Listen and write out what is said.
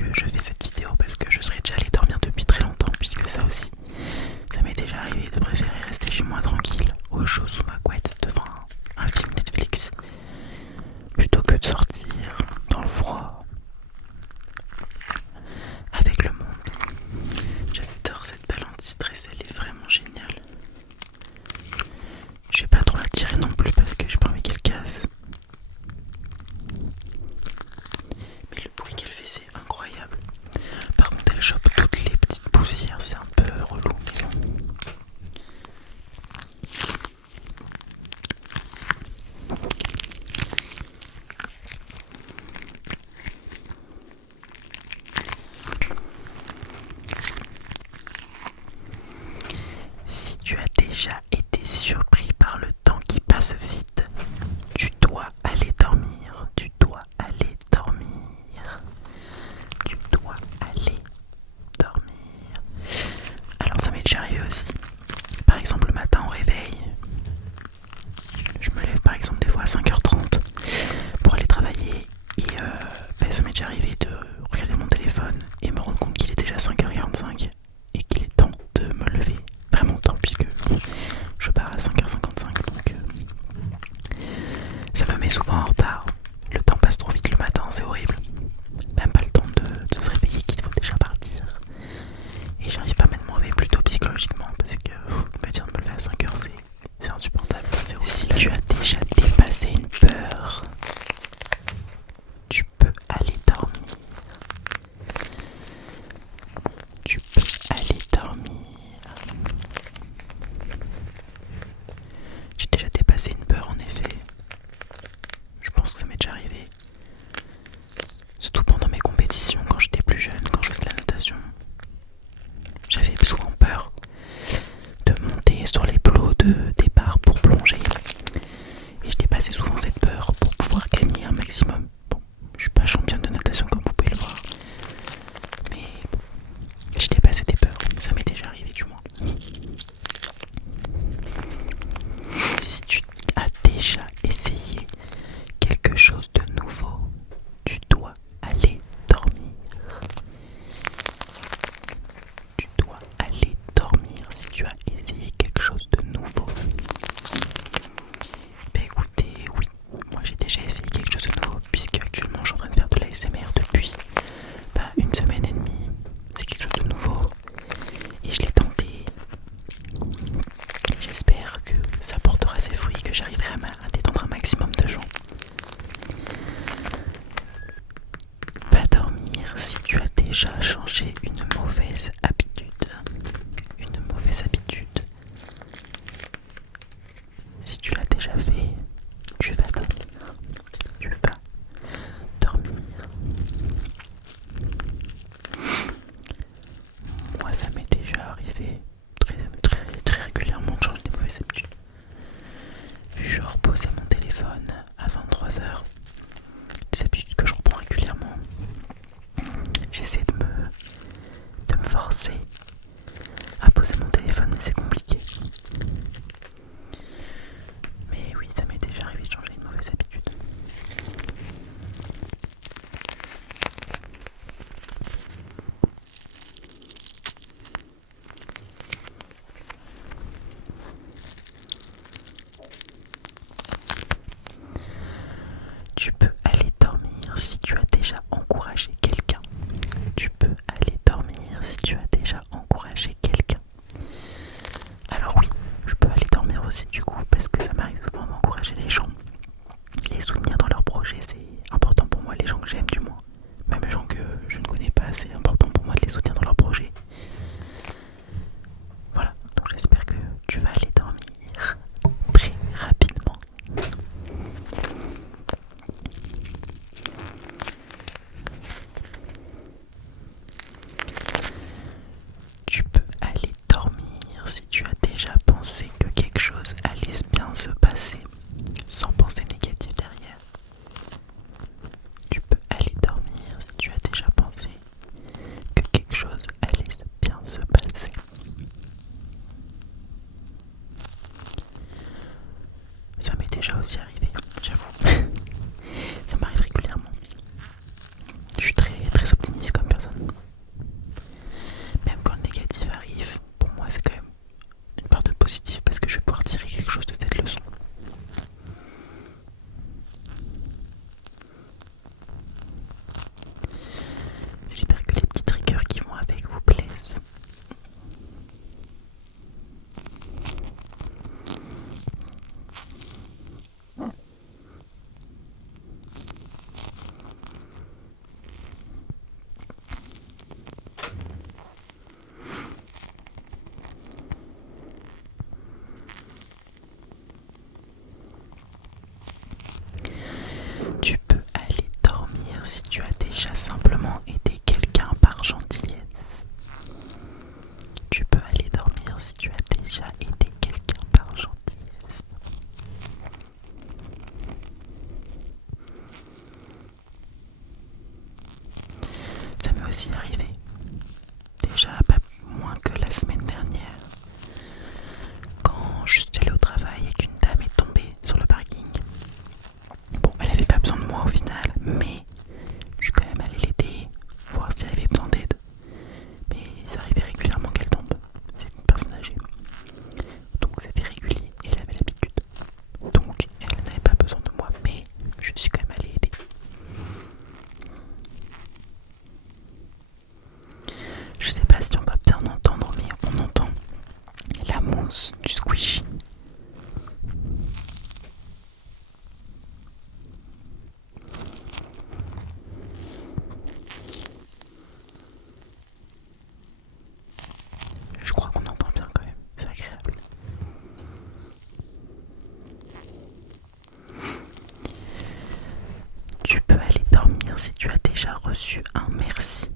que je fais cette vidéo parce que je serais déjà allée dormir depuis très longtemps, puisque ça aussi, ça m'est déjà arrivé de préférer rester chez moi tranquille, au chaud sous ma couette devant un film Netflix, plutôt que de sortir dans le froid avec le monde. J'adore cette pelle anti-stress, elle est vraiment géniale. Je vais pas trop la tirer non plus parce que j'ai pas envie qu'elle casse. Mais le bruit qu'elle fait, c'est incroyable. Par contre, elle chope toutes les petites poussières, c'est un peu relou. Mais bon. Si tu as déjà été surpris par le temps qui passe vite, tu dois aller dormir. Tu dois aller dormir. Tu dois aller dormir. Alors ça m'est déjà arrivé aussi. Par exemple le matin au réveil, je me lève par exemple des fois à 5h30 pour aller travailler et ça m'est déjà arrivé de regarder mon téléphone et me rendre compte qu'il est déjà 5h45 et qu'il est temps de me lever vraiment tôt puisque je pars à 5h55 donc ça me met souvent en retard. Le temps passe trop vite le matin, c'est horrible. Même pas le temps de se réveiller qu'il faut déjà partir. Et j'arrive pas à mettre mon réveil plutôt psychologiquement parce que me dire de me lever à 5h c'est insupportable. Si tu as déjà dépassé une peur, tu peux aller dormir. Tu peux aller dormir. J'ai déjà dépassé une peur en effet. Je pense que ça m'est déjà arrivé. Surtout pendant mes compétitions quand j'étais plus jeune, quand je faisais de la natation. J'avais souvent peur de monter sur les plots de départ pour plonger. Et je dépassais souvent cette peur pour pouvoir gagner un maximum. Bon, je suis pas championne de natation comme vous pouvez le voir. Mais bon, je dépassais des peurs. Ça m'est déjà arrivé du moins. Si tu as déjà essayé quelque chose de nouveau, tu dois aller dormir. Tu dois aller dormir si tu as essayé quelque chose de nouveau. Bah écoutez, oui, moi j'ai déjà essayé quelque chose de nouveau puisque actuellement je suis en train de faire de l'ASMR depuis une semaine et demie. C'est quelque chose de nouveau et je l'ai tenté. J'espère que ça portera ses fruits, que j'arriverai à détendre un maximum de gens. Va dormir si tu as déjà changé une mauvaise habitude. Une mauvaise habitude. Si tu l'as déjà fait, tu vas dormir. Tu vas dormir. Moi, ça m'est déjà arrivé très régulièrement de changer des mauvaises habitudes. Genre poser mon téléphone à 23h. Des habitudes que je reprends régulièrement. J'essaie de me forcer à poser mon téléphone, mais c'est compliqué. Mais oui, ça m'est déjà arrivé de changer une mauvaise habitude. Tu peux aller dormir si tu as déjà encouragé quelqu'un. Tu peux aller dormir si tu as déjà encouragé quelqu'un. Alors oui, je peux aller dormir aussi du coup parce que ça m'arrive souvent d'encourager les gens. Les soutenir dans leurs projets, c'est important pour moi, les gens que j'aime du moins. Même les gens que je ne connais pas, c'est important pour moi de les soutenir dans leurs projets. Voilà, donc j'espère que tu vas aller dormir très rapidement. tu peux aller dormir si tu as déjà reçu un merci.